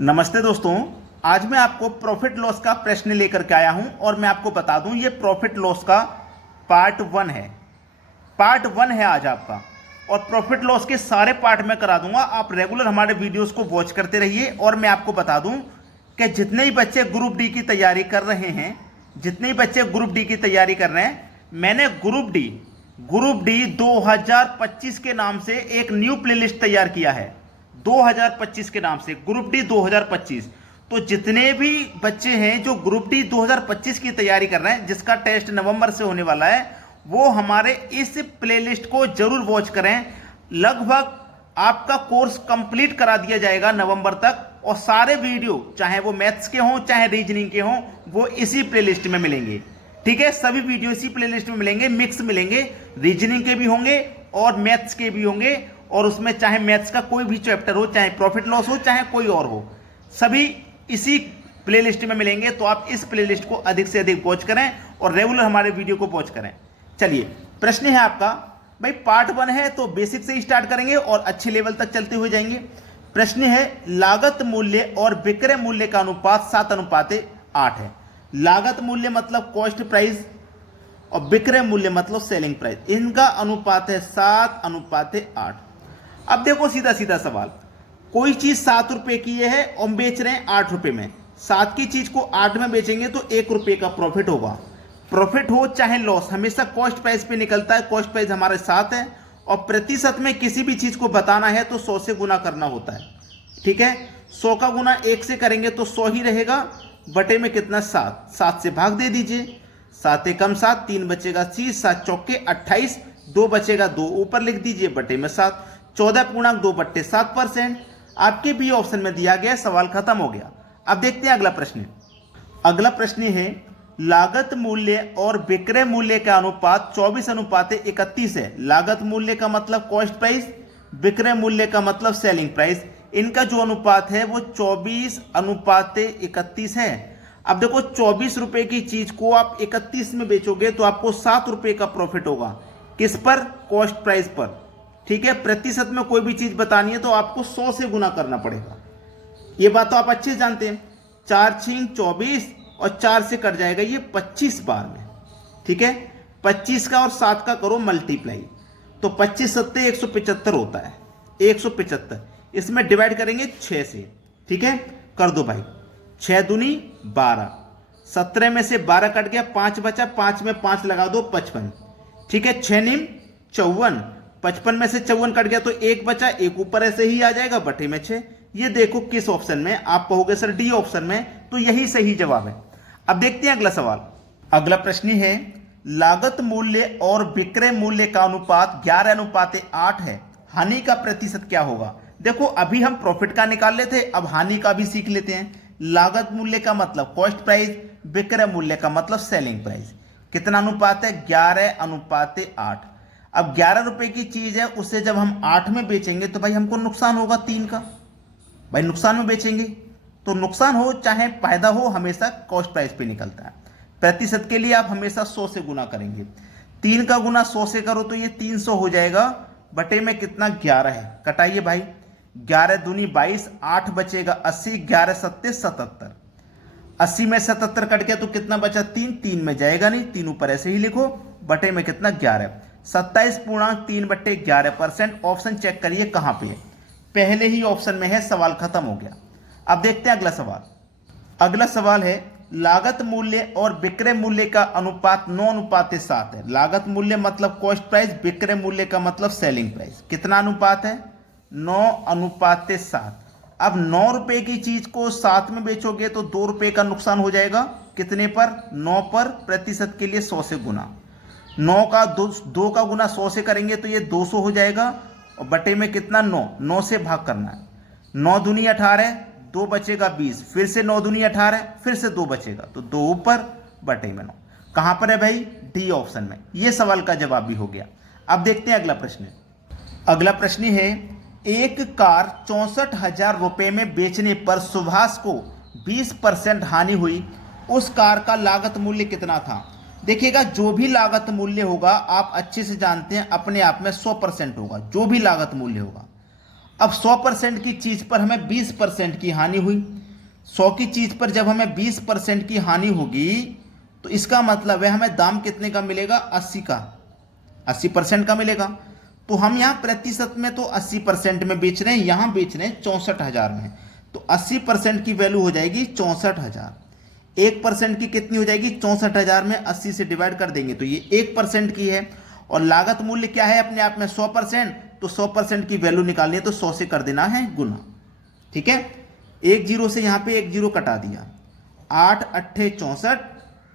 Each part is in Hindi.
नमस्ते दोस्तों। आज मैं आपको प्रॉफिट लॉस का प्रश्न लेकर के आया हूं और मैं आपको बता दूं ये प्रॉफिट लॉस का पार्ट 1 है। पार्ट 1 है आज आपका, और प्रॉफिट लॉस के सारे पार्ट मैं करा दूंगा। आप रेगुलर हमारे वीडियोस को वॉच करते रहिए। और मैं आपको बता दूं कि जितने ही बच्चे ग्रुप डी की तैयारी कर रहे हैं, मैंने ग्रुप डी 2025 के नाम से एक न्यू प्लेलिस्ट तैयार किया है। 2025 के नाम से ग्रुप डी 2025। तो जितने भी बच्चे हैं जो ग्रुप डी 2025 की तैयारी कर रहे हैं, जिसका टेस्ट नवंबर से होने वाला है, वो हमारे इस प्लेलिस्ट को जरूर वॉच करें। लगभग आपका कोर्स कंप्लीट करा दिया जाएगा नवंबर तक, और सारे वीडियो चाहे वो मैथ्स के हों चाहे रीजनिंग के हों, वो इसी प्लेलिस्ट में मिलेंगे। ठीक है, सभी वीडियो इसी प्लेलिस्ट में मिलेंगे, मिक्स मिलेंगे। रीजनिंग के भी होंगे और मैथ्स के भी होंगे, और उसमें चाहे मैथ्स का कोई भी चैप्टर हो, चाहे प्रॉफिट लॉस हो, चाहे कोई और हो, सभी इसी प्लेलिस्ट में मिलेंगे। तो आप इस प्लेलिस्ट को अधिक से अधिक वॉच करें और रेगुलर हमारे वीडियो को वॉच करें। चलिए, प्रश्न है आपका भाई, पार्ट 1 है तो बेसिक से ही स्टार्ट करेंगे और अच्छे लेवल तक चलते हुए जाएंगे। प्रश्न है, लागत मूल्य और विक्रय मूल्य का अनुपात 7:8 है। लागत मूल्य मतलब कॉस्ट प्राइस और विक्रय मूल्य मतलब सेलिंग प्राइस, इनका अनुपात है 7:8। अब देखो, सीधा सीधा सवाल, कोई चीज 7 रुपए की है और बेच रहे हैं 8 रुपए में। 7 की चीज को 8 में बेचेंगे तो 1 रुपए का प्रॉफिट होगा। प्रॉफिट हो चाहे लॉस, हमेशा कॉस्ट प्राइस पे निकलता है। कॉस्ट प्राइस हमारे साथ है, और प्रतिशत में किसी भी चीज को बताना है तो 100 से गुना करना होता है। ठीक है, 100 का गुना 1 से करेंगे तो 100 ही रहेगा। बटे में कितना, 7 से भाग दे दीजिए। 7 एकम 7, 3 बचेगा 30, 7 चौके 28, 2 बचेगा 2 ऊपर लिख दीजिए, बटे में 7, 14.2/7%। आपके बी ऑप्शन में दिया गया, सवाल खत्म हो गया। अब देखते हैं अगला प्रश्न। अगला प्रश्न है, लागत मूल्य और विक्रय मूल्य का अनुपात 24:31 है। लागत मूल्य का मतलब कॉस्ट प्राइस, विक्रय मूल्य का मतलब सेलिंग प्राइस। इनका जो अनुपात है वो 24:31 है। अब देखो, 24 रुपए की चीज को आप 31 में बेचोगे तो आपको 7 रुपए का प्रॉफिट होगा। किस पर? कॉस्ट प्राइस पर। ठीक है, प्रतिशत में कोई भी चीज बतानी है तो आपको 100 से गुना करना पड़ेगा। ये बात तो आप अच्छे से जानते हैं। 4 छींग 24 और 4 से कट जाएगा ये 25 बार में। ठीक है, 25 का और 7 का करो मल्टीप्लाई, तो 25 सत्ते 175 होता है। 175 इसमें डिवाइड करेंगे 6 से। ठीक है, कर दो भाई, 6 दूनी 12, 17 में से 12 कट गया, 5 बचा, 5 में 5 लगा दो, 55। ठीक है, 6 नीम 54, 55 में से 54 कट गया तो 1 बचा, 1 ऊपर ऐसे ही आ जाएगा, बटे में 6। ये देखो किस ऑप्शन में, आप कहोगे सर डी ऑप्शन में, तो यही सही जवाब है। अब देखते हैं अगला सवाल। अगला प्रश्न है, लागत मूल्य और विक्रय मूल्य का अनुपात 11:8 है। हानि का प्रतिशत क्या होगा? देखो, अभी हम प्रॉफिट का निकाल लेते, अब हानि का भी सीख लेते हैं। लागत मूल्य का मतलब कॉस्ट प्राइस, विक्रय मूल्य का मतलब सेलिंग प्राइस। कितना अनुपात है? 11:8। अब 11 रुपए की चीज है, उसे जब हम 8 में बेचेंगे तो भाई हमको नुकसान होगा 3 का। भाई नुकसान में बेचेंगे तो नुकसान हो चाहे फायदा हो, हमेशा कॉस्ट प्राइस पे निकलता है। प्रतिशत के लिए आप हमेशा 100 से गुना करेंगे। 3 का गुना 100 से करो तो ये 300 हो जाएगा, बटे में कितना, 11 है। कटाइए भाई, 11 दूनी 22, 8 बचेगा 80, 11 सत्ते 77। 80 में 77 कट गया तो कितना बचा, 3 में जाएगा नहीं, 3 ऊपर ऐसे ही लिखो, बटे में कितना, 11। 27.3/11%। ऑप्शन चेक करिए कहां पे है, पहले ही ऑप्शन में है। सवाल खत्म हो गया। अब देखते हैं अगला सवाल। अगला सवाल है, लागत मूल्य और विक्रय मूल्य का अनुपात 9:7 है। लागत मूल्य मतलब कॉस्ट प्राइस, विक्रय मूल्य का मतलब सेलिंग प्राइस। कितना अनुपात है? 9:7। अब 9 रुपए की चीज को 7 में बेचोगे तो 2 रुपए का नुकसान हो जाएगा। कितने पर? 9 पर। प्रतिशत के लिए 100 से गुना। 9 का 2 का गुना 100 से करेंगे तो ये 200 हो जाएगा, और बटे में कितना, 9 से भाग करना है। 9 दूनी 18, 2 बचेगा 20, फिर से 9 दूनी 18, फिर से 2 बचेगा, तो 2 ऊपर, बटे में 9। कहां पर है भाई? डी ऑप्शन में। ये सवाल का जवाब भी हो गया। अब देखते हैं अगला प्रश्न। अगला प्रश्न है, एक कार 64,000 रुपए में बेचने पर सुभाष को 20% हानि हुई। उस कार का लागत मूल्य कितना था? देखिएगा, जो भी लागत मूल्य होगा आप अच्छे से जानते हैं, अपने आप में 100% होगा। जो भी लागत मूल्य होगा, अब 100% की चीज पर हमें 20% की हानि हुई। 100 की चीज पर जब हमें 20% की हानि होगी तो इसका मतलब है हमें दाम कितने का मिलेगा, 80 का, 80% का मिलेगा। तो हम यहां प्रतिशत में तो 80% में बेच रहे हैं, यहां बेच रहे हैं 64,000 में, तो 80% की वैल्यू हो जाएगी 64,000। 1% की कितनी हो जाएगी, 64,000 में 80 से डिवाइड कर देंगे तो ये 1% की है। और लागत मूल्य क्या है अपने आप में 100%, तो 100% की वैल्यू निकालनी है तो 100 से कर देना है गुना। ठीक है, एक जीरो से यहां पे एक जीरो कटा दिया, 8 अट्ठे 64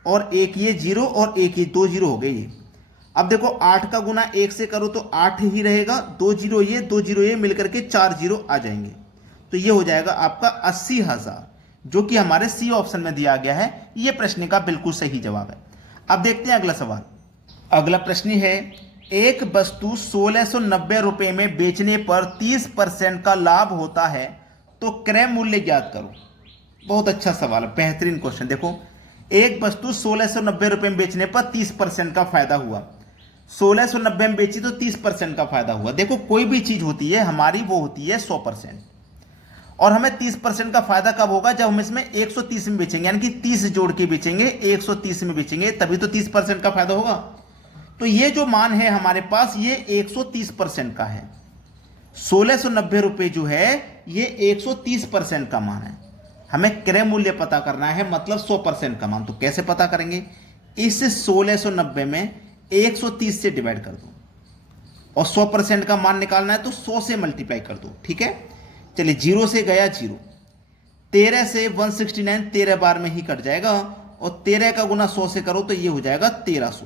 और एक ये जीरो और एक ये 2 जीरो हो गए ये। अब देखो 8 का गुना 1 से करो तो 8 ही रहेगा, 2 जीरो ये 2 जीरो ये मिलकर के 4 जीरो आ जाएंगे, तो ये हो जाएगा आपका 80,000, जो कि हमारे सी ऑप्शन में दिया गया है। ये प्रश्न का बिल्कुल सही जवाब है। अब देखते हैं अगला सवाल। अगला प्रश्न है, एक वस्तु 1690 रुपए में बेचने पर 30% का लाभ होता है तो क्रय मूल्य ज्ञात करो। बहुत अच्छा सवाल है, बेहतरीन क्वेश्चन। देखो एक वस्तु 1690 रुपए में बेचने पर 30% का फायदा हुआ, 1690 में बेची तो 30% का फायदा हुआ। देखो कोई भी चीज होती है हमारी वो होती है 100%, और हमें 30% का फायदा कब होगा, जब हम इसमें 130 में बेचेंगे, यानी कि 30 जोड़ के बेचेंगे, 130 में बेचेंगे, तभी तो 30% का फायदा होगा। तो ये जो मान है हमारे पास ये 130% का है। 1690 रुपए जो है ये 130% का मान है। हमें क्रय मूल्य पता करना है, मतलब 100% का मान। तो कैसे पता करेंगे, इस 1690 में 130 से डिवाइड कर दो और 100% का मान निकालना है तो 100 से मल्टीप्लाई कर दो। ठीक है, चलिए जीरो से गया जीरो, 13 से 169 13 बार में ही कट जाएगा, और 13 का गुना 100 से करो तो ये हो जाएगा 1300।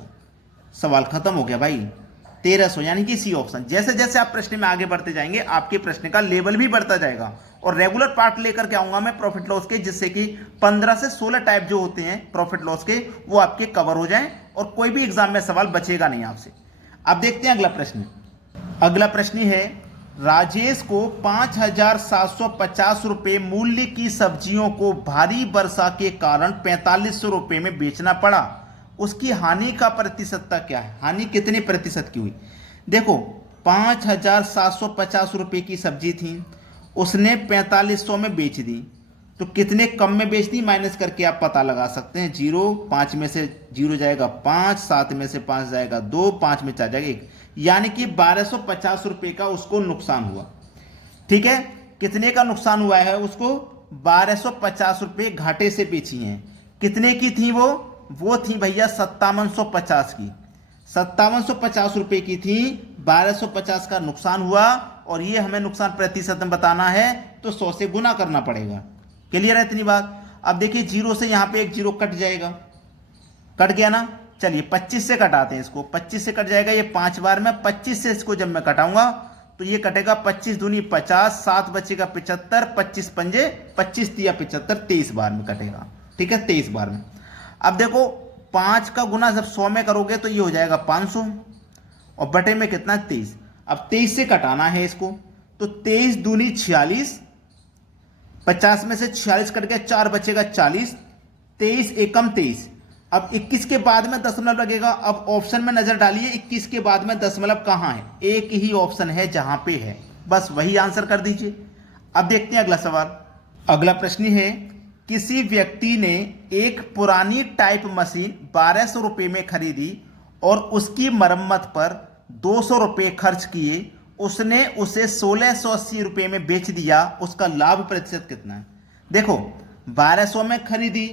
सवाल खत्म हो गया भाई, 1300 यानी कि सी ऑप्शन। जैसे जैसे आप प्रश्न में आगे बढ़ते जाएंगे आपके प्रश्न का लेवल भी बढ़ता जाएगा, और रेगुलर पार्ट लेकर के आऊंगा मैं प्रॉफिट लॉस के, जिससे कि 15 से 16 टाइप जो होते हैं प्रॉफिट लॉस के वो आपके कवर हो जाएं और कोई भी एग्जाम में सवाल बचेगा नहीं आपसे। अब देखते हैं अगला प्रश्न। अगला प्रश्न है, राजेश को 5,750 रुपए मूल्य की सब्जियों को भारी वर्षा के कारण 4500 रुपए में बेचना पड़ा, उसकी हानि का प्रतिशतता क्या है, हानि कितने प्रतिशत की हुई। देखो 5,750 रुपए की सब्जी थी, उसने 4500 में बेच दी, तो कितने कम में बेच दी माइनस करके आप पता लगा सकते हैं। 0 5 में से 0 जाएगा 5, 7 में से 5 जाएगा 2, 5 में 4 जाएगा 1, यानी कि 1250 रुपए का उसको नुकसान हुआ। ठीक है, कितने का नुकसान हुआ है उसको, 1250 रुपए घाटे से बेची हैं। कितने की थी वो थी भैया 5750 की, 5750 रुपए की थी, 1250 का नुकसान हुआ, और ये हमें नुकसान प्रतिशत में बताना है तो 100 से गुना करना पड़ेगा। क्लियर है इतनी बात। अब देखिए जीरो से यहां पे एक जीरो कट जाएगा, कट गया ना। चलिए 25 से कटाते हैं इसको, 25 से कट जाएगा ये 5 बार में, 25 से इसको जब मैं कटाऊंगा तो ये कटेगा 25 दूनी 50, 7 बचेगा 75, 25 पंजे 25 दिया 75, 23 बार में कटेगा। ठीक है, 23 बार में। अब देखो 5 का गुना जब 100 में करोगे तो ये हो जाएगा 500, और बटे में कितना 23। अब 23 से कटाना है इसको, तो 23 दूनी 46, 50 में से 46 कट गया, 4 बचेगा 40, 23 एकम 23। अब 21 के बाद में दशमलव लगेगा। अब ऑप्शन में नजर डालिए, 21 के बाद में दशमलव कहां है, एक ही ऑप्शन है जहां पे है, बस वही आंसर कर दीजिए। अब देखते हैं अगला सवाल। अगला प्रश्न है, किसी व्यक्ति ने एक पुरानी टाइप मशीन 1200 रुपए में खरीदी और उसकी मरम्मत पर 200 रुपए खर्च किए, उसने उसे 1680 रुपए में बेच दिया, उसका लाभ प्रतिशत कितना है। देखो 1200 में खरीदी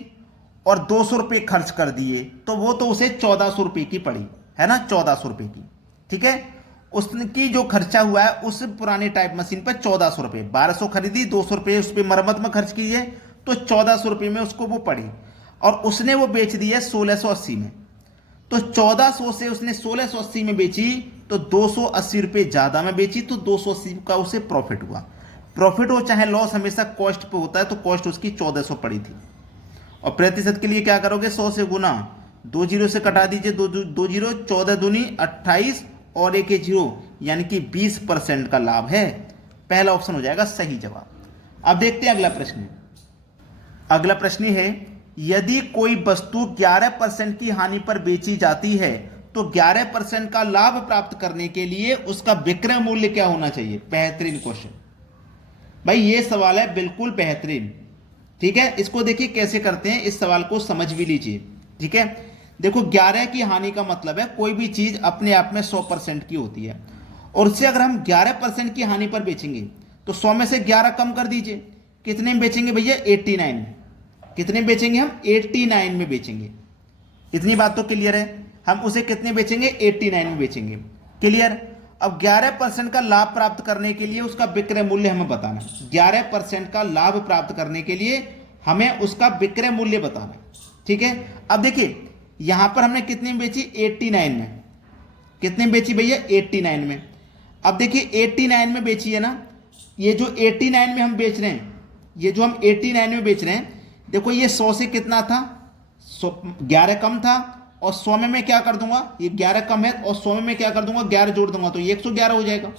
और 200 रुपए खर्च कर दिए, तो वो तो उसे 1400 रुपए की पड़ी है ना, 1400 रुपए की। ठीक है, उसकी जो खर्चा हुआ है उस पुरानी टाइप मशीन पर 1400 रुपए, 1200 खरीदी, 200 रुपए उस पर मरम्मत में खर्च कीजिए, तो 1400 रुपए में उसको वो पड़ी, और उसने वो बेच दी है 1680 में। तो 1400 से उसने 1680 में बेची, तो 280 रुपए ज्यादा में बेची, तो 280 का उसे प्रॉफिट हुआ। प्रॉफिट हो चाहे लॉस, हमेशा कॉस्ट पे होता है, तो कॉस्ट उसकी 1400 पड़ी थी। और प्रतिशत के लिए क्या करोगे, 100 से गुना, 2 जीरो से कटा दीजिए, 2 जीरो, 14 दूनी 28 और 1 जीरो, यानी कि 20% का लाभ है। पहला ऑप्शन हो जाएगा सही जवाब। अब देखते हैं अगला प्रश्न। अगला प्रश्न है, यदि कोई वस्तु 11% की हानि पर बेची जाती है तो 11% का लाभ प्राप्त करने के लिए उसका विक्रय मूल्य क्या होना चाहिए। बेहतरीन क्वेश्चन, भाई ये सवाल है बिल्कुल बेहतरीन। ठीक है, इसको देखिए कैसे करते हैं, इस सवाल को समझ भी लीजिए। ठीक है, देखो 11 की हानि का मतलब है कोई भी चीज अपने आप में 100% की होती है, और उससे अगर हम 11% की हानि पर बेचेंगे तो 100 में से 11 कम कर दीजिए, कितने में बेचेंगे भैया? 89 में। कितने में बेचेंगे हम? 89 में बेचेंगे। इतनी बात तो क्लियर है। हम उसे कितने बेचेंगे? 89 में बेचेंगे। क्लियर। अब 11% का लाभ प्राप्त करने के लिए उसका विक्रय मूल्य हमें बताना। 11% का लाभ प्राप्त करने के लिए हमें उसका विक्रय मूल्य बताना। ठीक है, अब देखिए यहां पर हमने कितने में बेची? 89 में। कितने में बेची भैया? 89 में। अब देखिए 89 में बेची है ना, ये जो 89 में हम बेच रहे हैं, ये जो हम 89 में बेच रहे हैं, देखो ये 100 से कितना था? 11 कम था, और 100 में मैं क्या कर दूंगा? ये 11 कम है और 100 में मैं क्या कर दूंगा? 11 जोड़ दूंगा तो ये 111 हो जाएगा।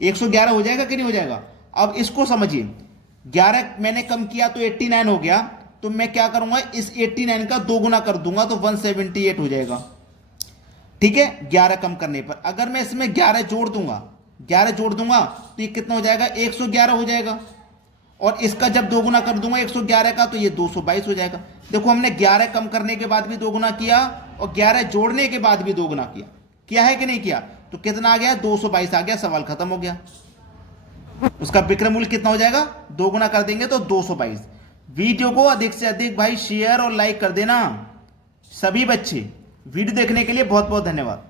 111 हो जाएगा कि नहीं हो जाएगा? अब इसको समझिए, 11 मैंने कम किया तो 89 हो गया, तो मैं क्या करूंगा? इस 89 का 2 गुना कर दूंगा तो 178 हो जाएगा। ठीक है, 11 कम करने पर अगर मैं इसमें 11 जोड़ दूंगा, 11 जोड़ दूंगा तो ये कितना हो जाएगा? 111 हो जाएगा, और इसका जब 2 गुना कर दूंगा 111 का तो ये 222 हो जाएगा। देखो हमने 11 कम करने के बाद भी 2 गुना किया और 11 जोड़ने के बाद भी 2 गुना किया, किया है कि नहीं किया? तो कितना आ गया? 222 आ गया। सवाल खत्म हो गया। उसका विक्रय मूल्य कितना हो जाएगा? 2 गुना कर देंगे तो 222। वीडियो को अधिक से अधिक भाई शेयर और लाइक कर देना। सभी बच्चे वीडियो देखने के लिए बहुत बहुत धन्यवाद।